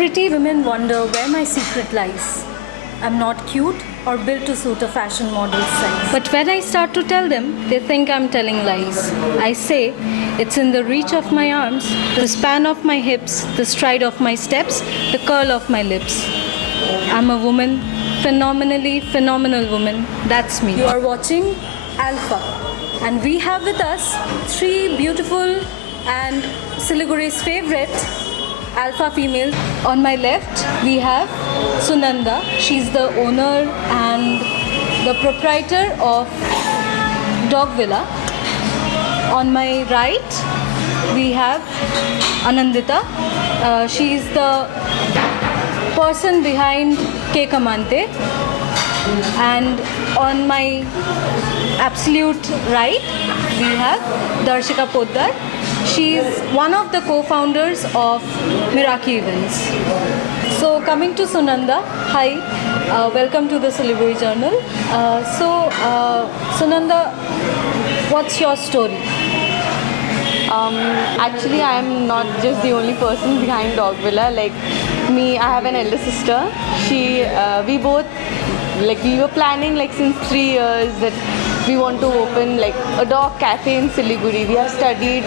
Pretty women wonder where my secret lies. I'm not cute or built to suit a fashion model's size. But when I start to tell them, they think I'm telling lies. I say, it's in the reach of my arms, the span of my hips, the stride of my steps, the curl of my lips. I'm a woman, phenomenally phenomenal woman. That's me. You are watching Alpha. And we have with us three beautiful and Siliguri's favorite alpha females. On my left, we have Sunanda. She's the owner and the proprietor of Dog Villa. On my right, we have Anandita. She's the person behind K Kamante. And on my absolute right, we have Darshika Poddar. She's one of the co-founders of Miraki Events. So coming to Sunanda, hi, welcome to the Siliguri Journal. Sunanda, what's your story? Actually, I am not just the only person behind Dog Villa. Like me, I have an elder sister. We both, we were planning since 3 years that we want to open a dog cafe in Siliguri. We have studied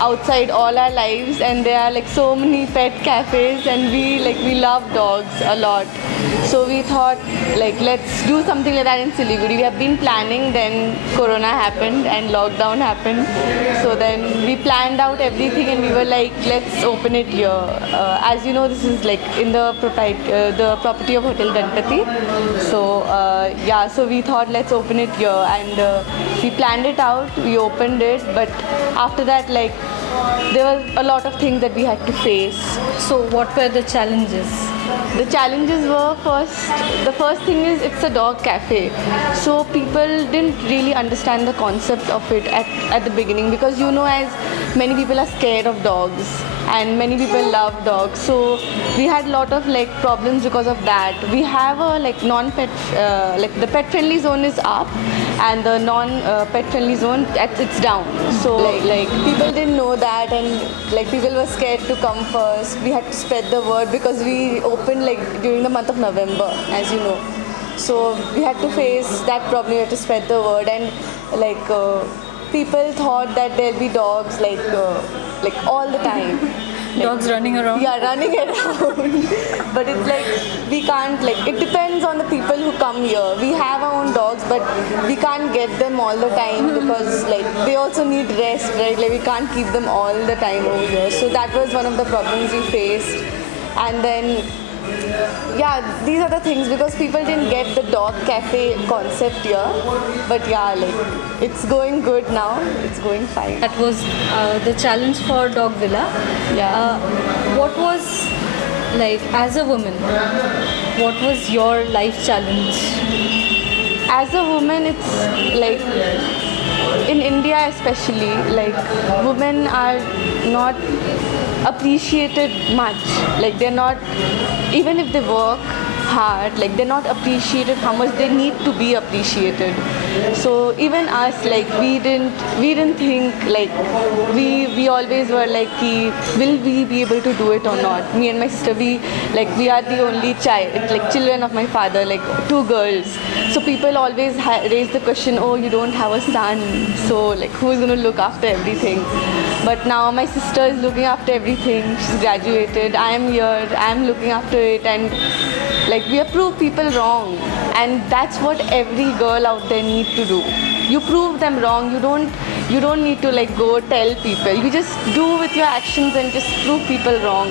outside all our lives, and there are so many pet cafes, and we love dogs a lot. So we thought let's do something like that in Siliguri. We have been planning, then Corona happened and lockdown happened. So then we planned out everything, and we were let's open it here. As you know, this is in the property of Hotel Ganpati. So so we thought let's open it here, and we planned it out. We opened it, but after that there were a lot of things that we had to face. So what were the challenges? The challenges were the first thing is it's a dog cafe. So people didn't really understand the concept of it at the beginning, because as many people are scared of dogs and many people love dogs. So we had a lot of problems because of that. We have a non-pet, the pet friendly zone is up, and the non-pet friendly zone it's down. So people didn't know that, and people were scared to come first. We had to spread the word because we opened during the month of November, as you know. So we had to face that problem. We had to spread the word, and people thought that there'll be dogs all the time. Dogs running around? Yeah, running around. But it's we can't, it depends on the people who come here. We have our own dogs, but we can't get them all the time because they also need rest, right? We can't keep them all the time over here. So that was one of the problems we faced. And then these are the things, because people didn't get the dog cafe concept here. But it's going good now. It's going fine. That was the challenge for Dog Villa. Yeah. What was as a woman, what was your life challenge? As a woman, it's in India especially, women are not appreciated much. They're not, even if they work hard, they're not appreciated how much they need to be appreciated. So even us, we didn't think, we always were will we be able to do it or not? Me and my sister, we are the only children of my father, 2 girls. So people always raise the question, oh, you don't have a son, so who's going to look after everything? But now my sister is looking after everything. She's graduated. I am here. I am looking after it, and we have proved people wrong, and that's what every girl out there needs to do. You prove them wrong. You don't need to go tell people. You just do with your actions and just prove people wrong.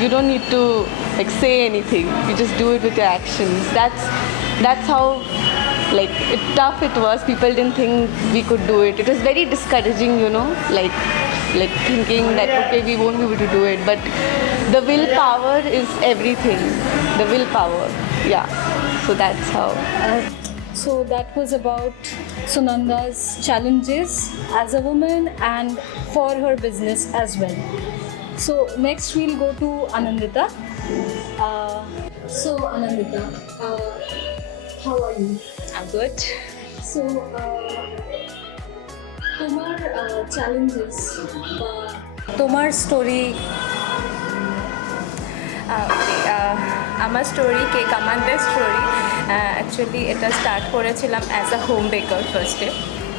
You don't need to say anything. You just do it with your actions. That's how tough it was. People didn't think we could do it. It was very discouraging, thinking that okay, we won't be able to do it. But the willpower is everything. The willpower, so that's how. So that was about Sunanda's challenges as a woman and for her business as well. So next we'll go to Anandita. So Anandita, how are you? I'm good. So তোমার challenges বা তোমার story আমার story cake আমাদের story actually এটা start করেছিলাম as a home বেকার ফার্স্টে।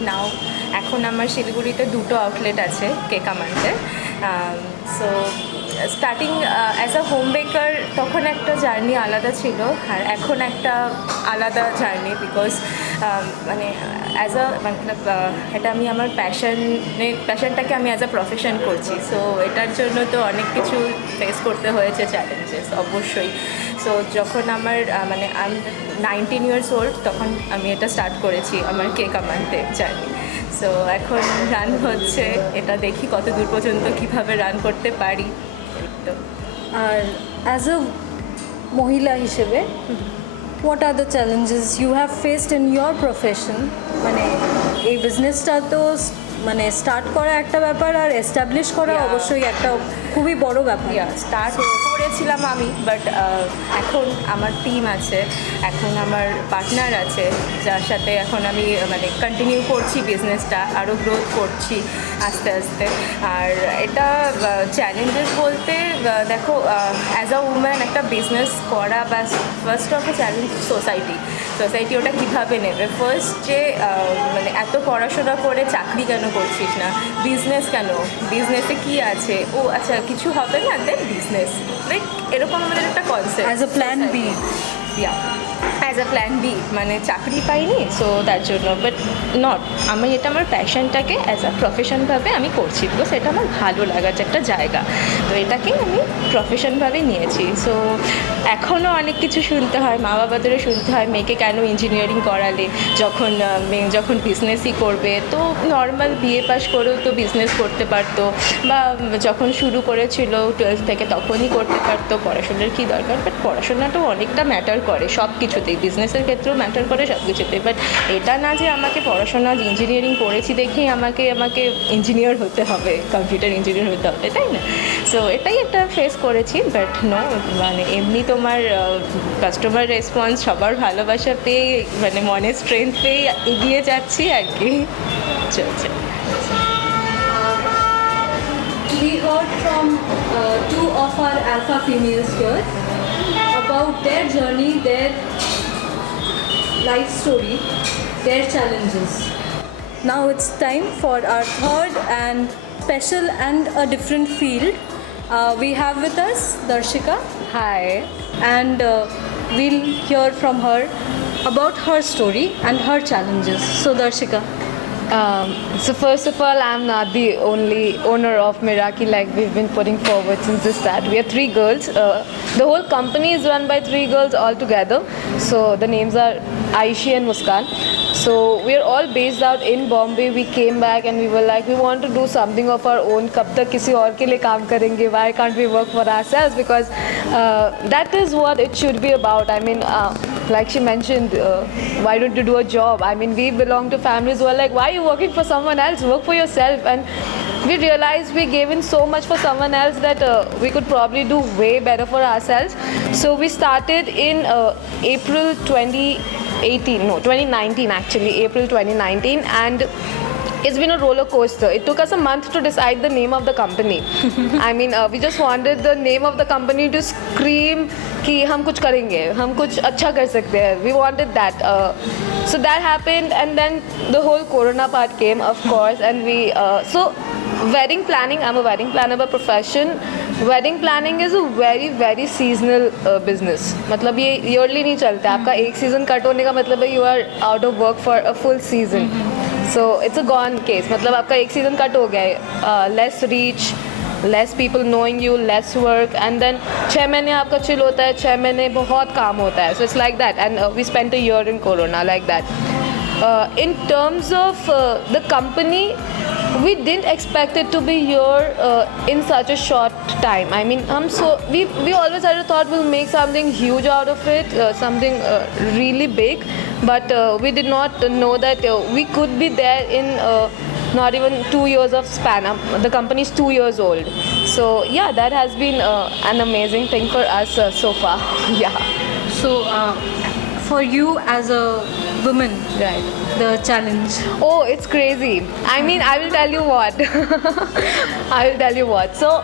নাও এখন আমার শিলিগুড়িতে দুটো আউটলেট আছে কেক আমাদের। So starting as a home বেকার তখন একটা জার্নি আলাদা ছিল, আর এখন একটা আলাদা জার্নি, বিকজ মানে অ্যাজ আ মতলব এটা আমি আমার প্যাশনটাকে আমি অ্যাজ আ প্রফেশন করছি। সো এটার জন্য তো অনেক কিছু ফেস করতে হয়েছে, চ্যালেঞ্জেস অবশ্যই। সো যখন আমার মানে আমি 19 ইয়ার্স ওল্ড, তখন আমি এটা স্টার্ট করেছি আমার কেক আমানতে জার্নি। সো এখন রান হচ্ছে, এটা দেখি কত দূর পর্যন্ত কীভাবে রান করতে পারি। তো আর অ্যাজ আ মহিলা হিসেবে what are the challenges you have faced in your profession? মানে এই বিজনেসটা তো মানে স্টার্ট করা একটা ব্যাপার, আর এস্টাবলিশ করা অবশ্যই একটা খুবই বড় ব্যাপার। স্টার্ট করেছিলাম আমি, বাট এখন আমার টিম আছে, এখন আমার পার্টনার আছে, যার সাথে এখন আমি মানে কন্টিনিউ করছি বিজনেসটা, আরও গ্রোথ করছি আস্তে আস্তে। আর এটা চ্যালেঞ্জেস বলতে দেখো, অ্যাজ আ উম্যান একটা বিজনেস করা, বা first of A challenge society ওটা কীভাবে নেবে। ফার্স্ট যে মানে এত পড়াশোনা করে চাকরি কেন করছিস না, বিজনেস কেন, বিজনেসে কী আছে, ও আচ্ছা কিছু হবে না, দেন বিজনেস, লাইক এরকম আমাদের একটা concept as a plan B. As a plan B, মানে চাকরি পাইনি সো তার জন্য, বাট নট, আমি এটা আমার প্যাশনটাকে অ্যাজ আ প্রফেশনভাবে আমি করছি, বিকজ এটা আমার ভালো লাগার যে একটা জায়গা, তো এটাকেই আমি প্রফেশনভাবে নিয়েছি। সো এখনও অনেক কিছু শুনতে হয়, মা বাবাদেরও শুনতে হয়, মেয়েকে কেন ইঞ্জিনিয়ারিং করালে, যখন মেয়ে যখন বিজনেসই করবে, তো নর্মাল বিএ পাস করেও তো বিজনেস করতে পারতো, বা যখন শুরু করেছিল 12 থেকে তখনই করতে পারতো, পড়াশোনার কী দরকার। বাট পড়াশোনাটাও অনেকটা ম্যাটার করে সব কিছুতেই, বিজনেসের ক্ষেত্রেও ম্যাটার করে সব কিছুতেই। বাট এটা না যে আমাকে পড়াশোনা ইঞ্জিনিয়ারিং করেছি দেখেই আমাকে ইঞ্জিনিয়ার হতে হবে, কম্পিউটার ইঞ্জিনিয়ার হতে হবে, তাই না? সো এটাই একটা ফেস করেছি। বাট নো, মানে এমনি তোমার কাস্টমার রেসপন্স, সবার ভালোবাসা পেয়ে, মানে মনের স্ট্রেংথ পেয়ে এগিয়ে যাচ্ছি আর কি, চলছে। We heard from two of our alpha females here about their journey, their life story, their challenges. Now it's time for our third and special and a different field. We have with us Darshika. Hi. And we'll hear from her about her story and her challenges. So Darshika. So first of all, I'm not the only owner of Miraki, like we've been putting forward since the start. We are 3 girls. The whole company is run by 3 girls all together. So the names are Aishi and Muskan. So we're all based out in Bombay. We came back and we were like, we want to do something of our own. कब तक किसी और के लिए काम करेंगे? Why can't we work for ourselves? Because that is what it should be about. I mean, like she mentioned, why don't you do a job? I mean, we belong to families who are like, why are you working for someone else? Work for yourself. And we realized we gave in so much for someone else that we could probably do way better for ourselves. So we started in April 2019 actually, April 2019, and it's been a roller coaster. It took us a month to decide the name of the company. I mean, we just wanted the name of the company to scream कि हम कुछ करेंगे, हम कुछ अच्छा कर सकते हैं. We wanted that. So that happened, and then the whole Corona part came, of course, and we so wedding planning. I'm a wedding planner by profession. Wedding planning is a very very seasonal business. मतलब ये yearly नहीं चलता. आपका एक season cut होने का मतलब है you are out of work for a full season. So it's a gone case. मतलब आपका एक season कट हो गया है. Less reach, less people knowing you, less work, and then 6 महीने आपका chill होता है, 6 महीने बहुत काम होता है. So it's like that, and we spent a year in Corona like that. In terms of the company, we didn't expect it to be here in such a short time. I mean, we always had a thought we'll make something huge out of it, something really big, but we did not know that we could be there in not even 2 years of span. The company is 2 years old. So yeah, that has been an amazing thing for us so far. Yeah. So for you as a woman, Right. the challenge. Oh, it's crazy. I mean, I will tell you what. I will tell you what. So,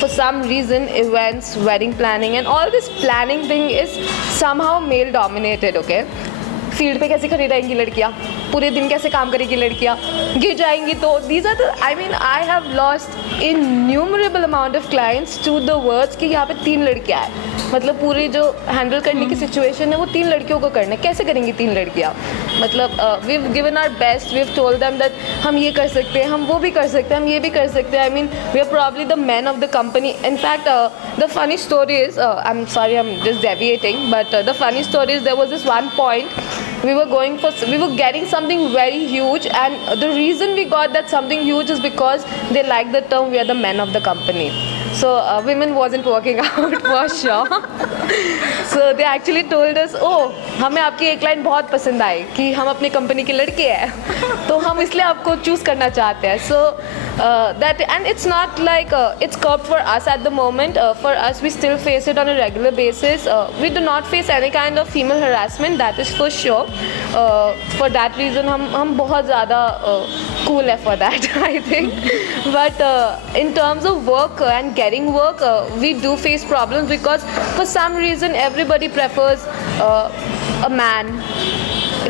for some reason events, wedding planning and all this planning thing is somehow male dominated, okay? Field पे कैसे खड़ी रहेंगी लड़कियाँ, पूरे दिन कैसे काम करेगी लड़कियाँ, गिर जाएंगी तो these are the I mean I have lost innumerable amount of clients to the words कि यहाँ पे 3 लड़कियाँ हैं, मतलब पूरी जो हैंडल करने की सिचुएशन है वो 3 लड़कियों को करना है, कैसे करेंगी 3 लड़कियाँ, मतलब we have given our best, we have told them that हम ये कर सकते हैं, हम वो भी कर सकते हैं, हम ये भी कर सकते हैं, I mean we are probably the man of the company. In fact, the funny story is, I'm sorry, I'm just deviating, but the funny story is there was this one point we were getting something very huge, and the reason we got that something huge is because they liked the term we are the men of the company. So women wasn't working out for sure. So they actually told us, oh, हमें आपकी एक line बहुत पसंद आई कि हम अपनी company के लड़के हैं तो हम इसलिए आपको चूज़ करना चाहते हैं. So that, and it's not like it's curbed for us at the moment. For us, we still face it on a regular basis. We do not face any kind of female harassment, that is for sure. For that reason हम बहुत ज़्यादा cool है for that, I think. But in terms of work and getting work, we do face problems because for some reason everybody prefers a man.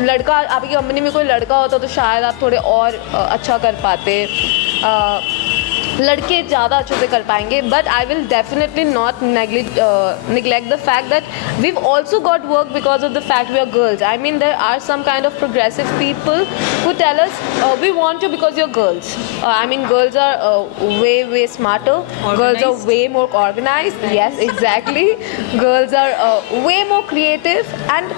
लड़का, आपकी company में कोई लड़का होता तो शायद आप थोड़े और अच्छा कर पाते, लड़के ज़्यादा अच्छे से कर पाएंगे. But I will definitely not neglect the fact that we've also got work because of the fact we are girls. I mean, there are some kind of progressive people who tell us we want you because you're girls. I mean, girls are way smarter, girls are way more organized. Yes, exactly. Girls are way more creative and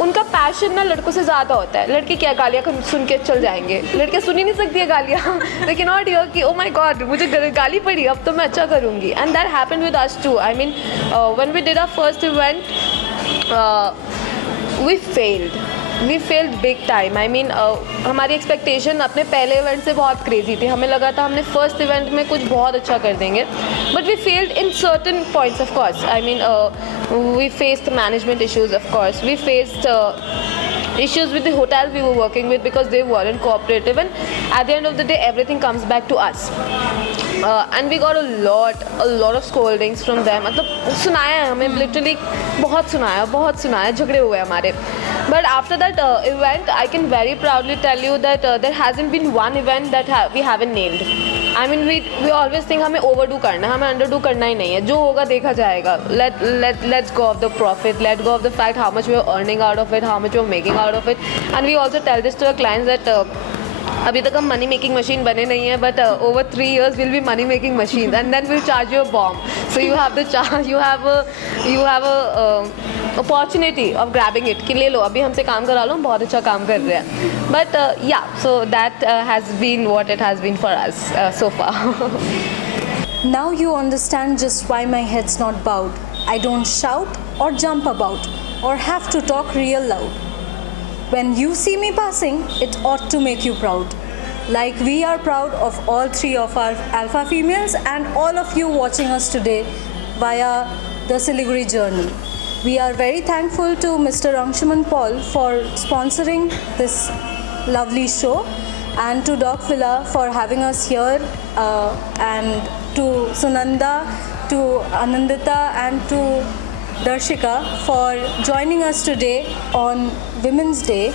उनका passion ना लड़कों से ज़्यादा होता है. लड़के क्या गालियाँ सुन के चल जाएंगे, लड़के सुन ही नहीं सकती है गालियाँ. They cannot hear कि oh my god मुझे गाली पड़ी, अब तो मैं अच्छा करूँगी. And that happened with us too. I mean, when we did our first event, we failed big time. I mean, हमारी एक्सपेक्टेशन अपने पहले इवेंट से बहुत क्रेजी थी. हमें लगा था हमने फर्स्ट इवेंट में कुछ बहुत अच्छा कर देंगे, but we failed in certain points of course. I mean, we faced management issues, of course. We faced issues with the hotels we were working with because they weren't cooperative, and at the end of the day everything comes back to us. And we got a lot of scoldings from them. मतलब सुनाया है हमें, literally बहुत सुनाया, झगड़े हुए हमारे. But after that event, I can very proudly tell you that there hasn't been one event that we haven't nailed. I mean, we always think हमें overdo करना है, हमें underdo करना ही नहीं है. जो होगा देखा जाएगा. Let's go of the profit. Let go of the fact how much we are earning out of it, how much we are making out of it. And we also tell this to our clients that अभी तक हम money making machine बने नहीं है, but over 3 years will be money making machine and then will charge your bomb. So you have a opportunity of grabbing it कि ले लो, अभी हमसे काम करा लो, हम बहुत अच्छा काम कर रहे हैं. But yeah, so that has been what it has been for us so far. Now you understand just why my head's not bowed. I don't shout or jump about or have to talk real loud. When you see me passing, it ought to make you proud. Like we are proud of all 3 of our alpha females and all of you watching us today via the Siliguri Journal. We are very thankful to Mr. Anshuman Paul for sponsoring this lovely show, and to Doc Villa for having us here, and to Sunanda, to Anandita and to Darshika for joining us today on Women's Day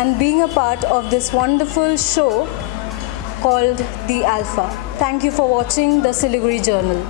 and being a part of this wonderful show called The Alpha. Thank you for watching the Siliguri Journal.